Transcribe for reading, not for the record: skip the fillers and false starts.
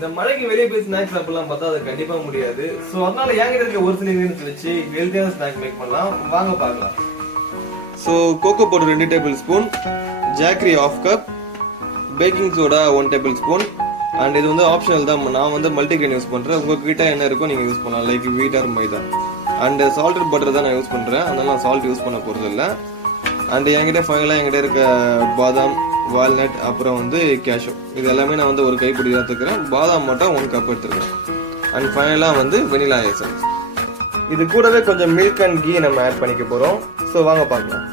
இந்த மழைக்கு வெளியே போய் ஸ்நாக்ஸ் சாப்பிடலாம் பார்த்தா அது கண்டிப்பா முடியாது. ஸோ அதனால என்கிட்ட இருக்க ஒரு சில இன்கிரியன்ஸ் வச்சு ஹெல்த்தியான ஸ்நாக் மேக் பண்ணலாம். வாங்க பார்க்கலாம். So cocoa powder 2 tablespoon, jaggery 1/2 cup, baking soda 1 tablespoon. And இது வந்து ஆப்ஷனல் தான். நான் வந்து மல்டிகிரெயின் யூஸ் பண்றேன். உங்ககிட்ட என்ன இருக்கோ நீங்க யூஸ் பண்ணலாம், like wheat or maida. And salted butter தான் நான் யூஸ் பண்றேன், அதனால நான் சால்ட் யூஸ் பண்ண போறது இல்லை. அண்ட் என்கிட்ட ஃபைனலாக என்கிட்ட இருக்க பாதாம், வால்நட், அப்புறம் வந்து கேஷ்யூ, இது எல்லாமே நான் வந்து ஒரு கைப்பிடி தான் எடுத்துக்கிறேன். பாதாம் மட்டும் 1 கப் எடுத்துக்கிறேன். அண்ட் ஃபைனலாக வந்து வெனிலா எசன்ஸ். இது கூடவே கொஞ்சம் மில்க் அண்ட் கீ நம்ம ஆட் பண்ணிக்க போறோம். ஸோ வாங்க பார்க்கலாம்.